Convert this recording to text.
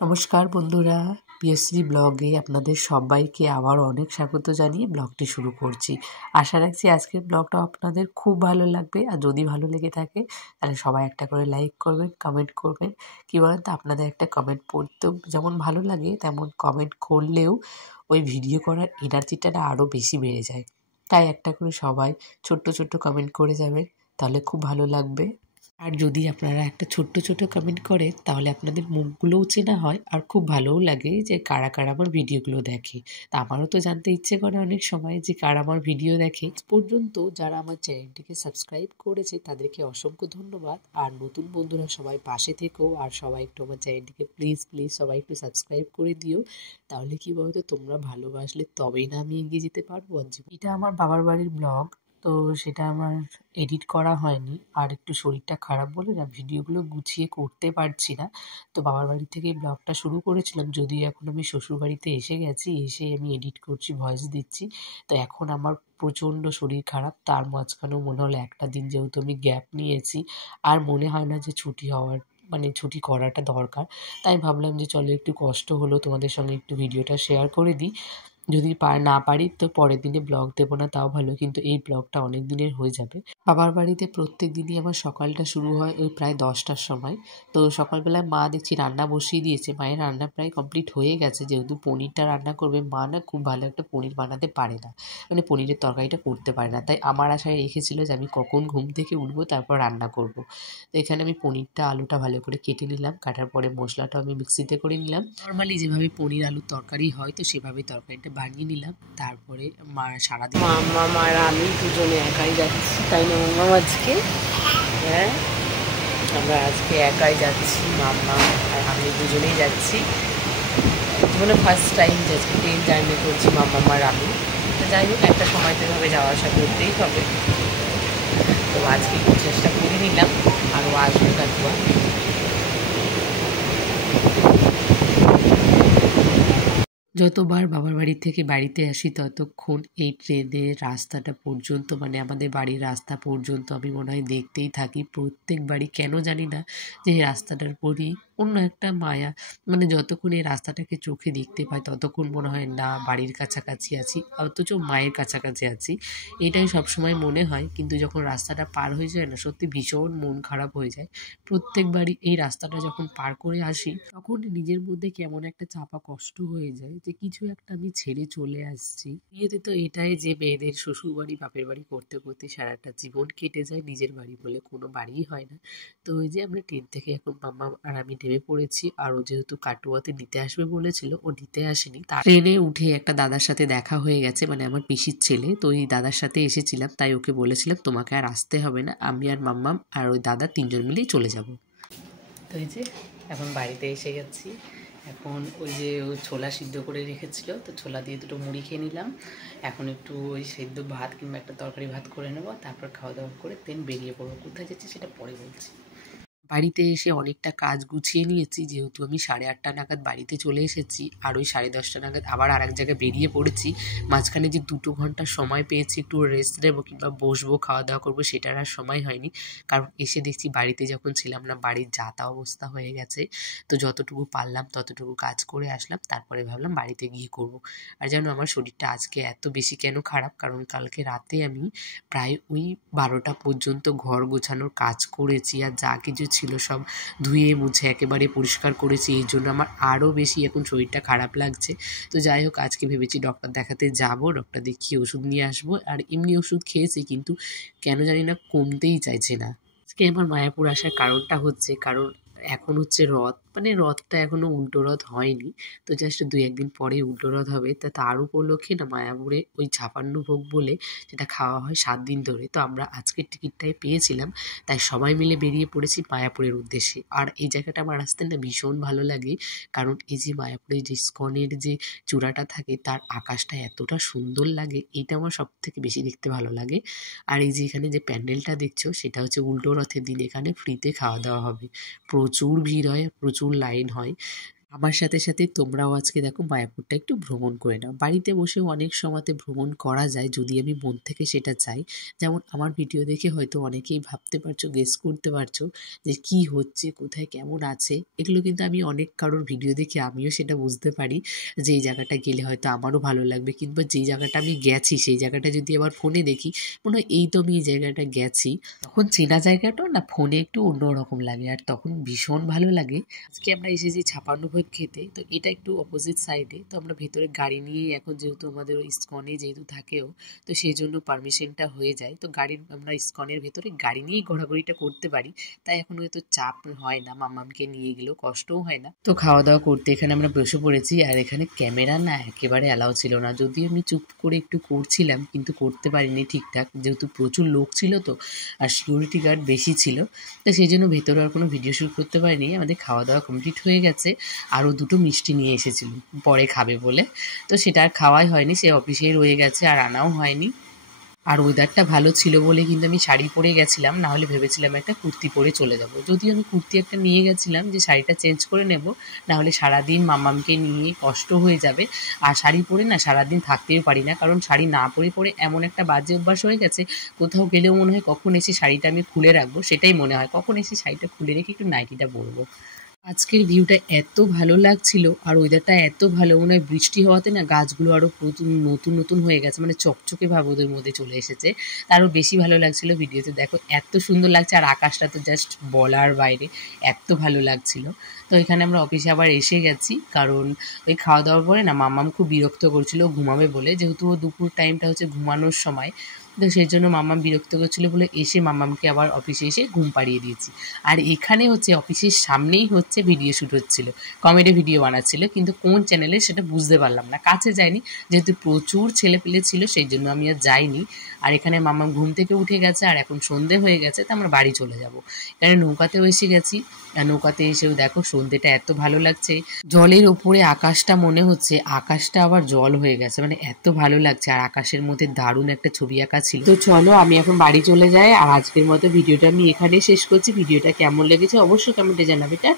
নমস্কার বন্ধুরা, পিএসসি ব্লগে আপনাদের সবাইকে আবার অনেক স্বাগত জানিয়ে ব্লগটি শুরু করছি। আশা রাখছি আজকের ব্লগটা আপনাদের খুব ভালো লাগবে। আর যদি ভালো লেগে থাকে তাহলে সবাই একটা করে লাইক করবেন, কমেন্ট করবেন। কী বলেন তো, আপনাদের একটা কমেন্ট পড়তেও যেমন ভালো লাগে, তেমন কমেন্ট করলেও ওই ভিডিও করার এনার্জিটা আরও বেশি বেড়ে যায়। তাই একটা করে সবাই ছোট্ট ছোট্ট কমেন্ট করে যাবেন, তাহলে খুব ভালো লাগবে। আর যদি আপনারা একটা ছোট্ট ছোট্ট কমেন্ট করেন তাহলে আপনাদের মুখগুলোও চেনা হয় আর খুব ভালোও লাগে যে কারা কারা আমার ভিডিওগুলো দেখে। তা আমারও তো জানতে ইচ্ছে করে অনেক সময় যে কারা আমার ভিডিও দেখে। আজ পর্যন্ত যারা আমার চ্যানেলটিকে সাবস্ক্রাইব করেছে তাদেরকে অসংখ্য ধন্যবাদ। আর নতুন বন্ধুরা সবাই পাশে থেকেও, আর সবাই একটু আমার চ্যানেলটিকে প্লিজ প্লিজ সবাই একটু সাবস্ক্রাইব করে দিও। তাহলে কি বলতো, তোমরা ভালোবাসলে তবেই না আমি এগিয়ে যেতে পারবো। এটা আমার বাবার বাড়ির ব্লগ, তো সেটা আমার এডিট করা হয়নি। আর একটু শরীরটা খারাপ বলে না ভিডিওগুলো গুছিয়ে করতে পারছি না। তো বাবার বাড়ি থেকে ব্লগটা শুরু করেছিলাম, যদিও এখন আমি শ্বশুরবাড়িতে এসে গেছি, এসে আমি এডিট করছি, ভয়েস দিচ্ছি। তো এখন আমার প্রচণ্ড শরীর খারাপ, তার মাঝখানেও মনে হলো একটা দিন যেহেতু আমি গ্যাপ নিয়েছি, আর মনে হয় না যে ছুটি করাটা দরকার। তাই ভাবলাম যে চলো, একটু কষ্ট হলো তোমাদের সঙ্গে একটু ভিডিওটা শেয়ার করে দিই। যদি না পারি তো পরের দিনে ব্লগ দেবো না, তাও ভালো, কিন্তু এই ব্লগটা অনেক দিনের হয়ে যাবে। বাবার বাড়িতে প্রত্যেক দিনই আমার সকালটা শুরু হয় ওই প্রায় 10টার সময়। তো সকালবেলায় মা দেখছি রান্না বসিয়ে দিয়েছে, মায়ের রান্না প্রায় কমপ্লিট হয়ে গেছে। যেহেতু পনিরটা রান্না করবে, মা না খুব ভালো একটা পনির বানাতে পারে না, মানে পনিরের তরকারিটা করতে পারে না। তাই আমার আশায় রেখেছিল যে আমি কখন ঘুম থেকে উঠবো তারপর রান্না করব। তো এখানে আমি পনিরটা আলুটা ভালো করে কেটে নিলাম, কাটার পরে মশলাটাও আমি মিক্সিতে করে নিলাম। নর্মালি যেভাবে পনির আলুর তরকারি হয় তো সেভাবেই তরকারিটা বানিয়ে নিলাম। তারপরে সারাদিন মাম্মা আর আমি দুজনে একাই যাচ্ছি, তাই না মাম্মা? আজকে হ্যাঁ, আমরা আজকে একাই যাচ্ছি, মাম্মা আর আমি দুজনেই যাচ্ছি। জীবনে ফার্স্ট টাইম যে আজকে ট্রেন জার্নি করছি মাম্মা আর আমি। তো যাই হোক, একটা সময় তো এভাবে যাওয়া আসা করতেই হবে। তো আজকে একটু চেষ্টা করে নিলাম, আরও আসবে কাকুয়া। যতবার বাবার বাড়ি থেকে বাড়িতে আসি ততক্ষণ এই ট্রেনের রাস্তাটা পর্যন্ত, মানে আমাদের বাড়ির রাস্তা পর্যন্ত আমি মনে হয় দেখতেই থাকি প্রত্যেকবারই। কেন জানি না যে এই রাস্তাটার প্রতি অন্য একটা মায়া, মানে যতক্ষণ এই রাস্তাটাকে চোখে দেখতে পাই ততক্ষণ মনে হয় না বাড়ির কাছাকাছি আছি, অথচ মায়ের কাছাকাছি আছি, এটাই সবসময় মনে হয়। কিন্তু যখন রাস্তাটা পার হয়ে যায় না, সত্যি ভীষণ মন খারাপ হয়ে যায়। প্রত্যেকবারই এই রাস্তাটা যখন পার করে আসি তখন নিজের মধ্যে কেমন একটা চাপা কষ্ট হয়ে যায় যে কিছু একটা আমি ছেড়ে চলে আসছি। বিয়েতে তো এটাই যে মেয়েদের শ্বশুর বাড়ি বাপের বাড়ি করতে করতে সারাটা জীবন কেটে যায়, নিজের বাড়ি বলে কোনো বাড়িই হয় না। তো ওই যে আমরা ট্রেন থেকে এখন মাম্মা আর আমি নেমে পড়েছি। আর ও যেহেতু কাটুয়াতে নিতে আসবে বলেছিল, ও নিতে আসেনি। তার ট্রেনে উঠে একটা দাদার সাথে দেখা হয়ে গেছে, মানে আমার পিসির ছেলে। তো ওই দাদার সাথে এসেছিলাম, তাই ওকে বলেছিলাম তোমাকে আর আসতে হবে না, আমি আর মাম্মাম আর ওই দাদা তিনজন মিলেই চলে যাব। তো এই যে এখন বাড়িতে এসে গেছি। এখন ওই যে ও ছোলা সিদ্ধ করে রেখেছিল, তো ছোলা দিয়ে দুটো মুড়ি খেয়ে নিলাম। এখন একটু ওই সেদ্ধ ভাত কিংবা একটা তরকারি ভাত করে নেবো, তারপর খাওয়া দাওয়া করে দেন বেরিয়ে পড়বো। কোথায় যাচ্ছি সেটা পরে বলছি। বাড়িতে এসে অনেকটা কাজ গুছিয়ে নিয়েছি, যেহেতু আমি 8:30 নাগাদ বাড়িতে চলে এসেছি। আর ওই 10:30 নাগাদ আবার আর এক জায়গায় বেরিয়ে পড়েছি। মাঝখানে যে 2 ঘন্টা সময় পেয়েছি একটু রেস্ট নেবো কিংবা বসবো, খাওয়া দাওয়া করবো, সেটার আর সময় হয়নি। কারণ এসে দেখছি বাড়িতে যখন ছিলাম না, বাড়ির যা তা অবস্থা হয়ে গেছে। তো যতটুকু পারলাম ততটুকু কাজ করে আসলাম, তারপরে ভাবলাম বাড়িতে গিয়ে করব। আর জানো আমার শরীরটা আজকে এত বেশি কেন খারাপ, কারণ কালকে রাতে আমি প্রায় ওই 12টা পর্যন্ত ঘর গোছানোর কাজ করেছি, আর যা কিছু ছিল সব ধুয়ে মুছে একেবারে পরিষ্কার করেছি। এই জন্য আমার আরও বেশি এখন শরীরটা খারাপ লাগছে। তো যাই হোক, আজকে ভেবেছি ডক্টর দেখাতে যাব, ডক্টর দেখিয়ে ওষুধ নিয়ে আসবো। আর এমনি ওষুধ খেয়েছি, কিন্তু কেন জানি না কমতেই চাইছে না। আজকে আমার মায়াপুর আসার কারণটা হচ্ছে, কারণ এখন হচ্ছে রথ, মানে রথটা এখনো উল্টো রথ হয়নি। তো জাস্ট 2-1 দিন পরেই উল্টো রথ হবে। তার উপলক্ষে না মায়াপুরে ওই 56 ভোগ বলে যেটা খাওয়া হয় 7 দিন ধরে, তো আমরা আজকের টিকিটটাই পেয়েছিলাম। তাই সবাই মিলে বেরিয়ে পড়েছি মায়াপুরের উদ্দেশ্যে। আর এই জায়গাটা আমার আসতে না ভীষণ ভালো লাগে, কারণ এই যে মায়াপুরের যে ইস্কনের যে চূড়াটা থাকে তার আকাশটা এতটা সুন্দর লাগে, এটা আমার সব থেকে বেশি দেখতে ভালো লাগে। আর এই যে এখানে যে প্যান্ডেলটা দেখছো সেটা হচ্ছে উল্টো রথের দিন এখানে ফ্রিতে খাওয়া দাওয়া হবে। প্রচুর ভিড় হয়, প্রচুর লাইন হয়। আমার সাথে সাথে তোমরাও আজকে দেখো মায়াপুরটা একটু ভ্রমণ করে নাও। বাড়িতে বসেও অনেক সময়তে ভ্রমণ করা যায় যদি আমি মন থেকে সেটা চাই। যেমন আমার ভিডিও দেখে হয়তো অনেকেই ভাবতে পারছো, গেস করতে পারছো যে কি হচ্ছে, কোথায় কেমন আছে। এগুলো কিন্তু আমি অনেক কারোর ভিডিও দেখে আমিও সেটা বুঝতে পারি যে এই জায়গাটা গেলে হয়তো আমারও ভালো লাগবে, কিংবা যেই জায়গাটা আমি গেছি সেই জায়গাটা যদি আবার ফোনে দেখি মনে হয় এই তো আমি এই জায়গাটা গেছি, তখন চেনা জায়গাটাও না ফোনে একটু অন্যরকম লাগে আর তখন ভীষণ ভালো লাগে। আজকে আমরা এসেছি 56 ভোগ খেতে, তো এটা একটু অপোজিট সাইডে। তো আমরা ভেতরে গাড়ি নিয়ে এখন যেহেতু আমাদের ওই ইস্কনে যেহেতু থাকেও, তো সেই জন্য পারমিশনটা হয়ে যায়। তো গাড়ির আমরা ইস্কনের ভেতরে গাড়ি নিয়েই ঘোরাঘুরিটা করতে পারি, তাই এখন হয়তো চাপ হয় না, মাম্মামকে নিয়ে গেলেও কষ্টও হয় না। তো খাওয়া দাওয়া করতে এখানে আমরা বসে পড়েছি, আর এখানে ক্যামেরা না একেবারে অ্যালাউ ছিল না, যদিও আমি চুপ করে একটু করছিলাম কিন্তু করতে পারিনি ঠিকঠাক, যেহেতু প্রচুর লোক ছিল তো আর সিকিউরিটি গার্ড বেশি ছিল, তো সেই জন্য ভেতরে আর কোনো ভিডিও শ্যুট করতে পারিনি। আমাদের খাওয়া দাওয়া কমপ্লিট হয়ে গেছে, আরও 2টো মিষ্টি নিয়ে এসেছিল পরে খাবে বলে, তো সেটা আর খাওয়াই হয়নি, সে অফিসেই রয়ে গেছে আর আনাও হয়নি। আর ওয়েদারটা ভালো ছিল বলে কিন্তু আমি শাড়ি পরে গেছিলাম, না হলে ভেবেছিলাম একটা কুর্তি পরে চলে যাব। যদিও আমি কুর্তি একটা নিয়ে গেছিলাম যে শাড়িটা চেঞ্জ করে নেব, না হলে সারাদিন মাম্মামকে নিয়ে কষ্ট হয়ে যাবে। আর শাড়ি পরে না সারাদিন থাকতেও পারি না, কারণ শাড়ি না পরে পরে এমন একটা বাজে অভ্যাস হয়ে গেছে, কোথাও গেলেও মনে হয় কখন এসে শাড়িটা আমি খুলে রাখবো, সেটাই মনে হয় কখন এসে শাড়িটা খুলে রেখে একটু নাইটিটা পরবো। আজকের ভিউটা এত ভালো লাগছিল আর ওয়েদারটা এত ভালো, মনে হয় বৃষ্টি হওয়াতে না গাছগুলো আরও নতুন নতুন হয়ে গেছে, মানে চকচকে ভাব ওদের মধ্যে চলে এসেছে, আরও বেশি ভালো লাগছিল। ভিডিওতে দেখো এত সুন্দর লাগছে, আর আকাশটা তো জাস্ট বলার বাইরে, এত ভালো লাগছিল। তো এখানে আমরা অফিসে আবার এসে গেছি, কারণ ওই খাওয়া দাওয়ার পরে না মাম্মাম খুব বিরক্ত করছিল ঘুমাবে বলে, যেহেতু ও দুপুর টাইমটা হচ্ছে ঘুমানোর সময়, তো সেই জন্য মাম্মাম বিরক্ত করছিল বলে এসে মাম্মামকে আবার অফিসে এসে ঘুম পাড়িয়ে দিয়েছি। আর এখানে হচ্ছে অফিসের সামনেই হচ্ছে ভিডিও শ্যুট হচ্ছিল, কমেডি ভিডিও বানাচ্ছিল, কিন্তু কোন চ্যানেলে সেটা বুঝতে পারলাম না, কাছে যায়নি, যেহেতু প্রচুর ছেলেপেলে ছিল সেই জন্য আমি আর যাইনি। আর এখানে মাম্মাম ঘুম থেকে উঠে গেছে আর এখন সন্ধে হয়ে গেছে, তো আমরা বাড়ি চলে যাব। এখানে নৌকাতেও এসে গেছি, আর নৌকাতে এসেও দেখো সন্ধেটা এত ভালো লাগছে, জলের ওপরে আকাশটা মনে হচ্ছে আকাশটা আবার জল হয়ে গেছে, মানে এত ভালো লাগছে, আর আকাশের মধ্যে দারুণ একটা ছবি আঁকা ছিল। তো চলো আমি এখন বাড়ি চলে যাই, আর আজকের মতো ভিডিওটা আমি এখানেই শেষ করছি। ভিডিওটা কেমন লেগেছে অবশ্যই কমেন্টে জানাবে। টাটা।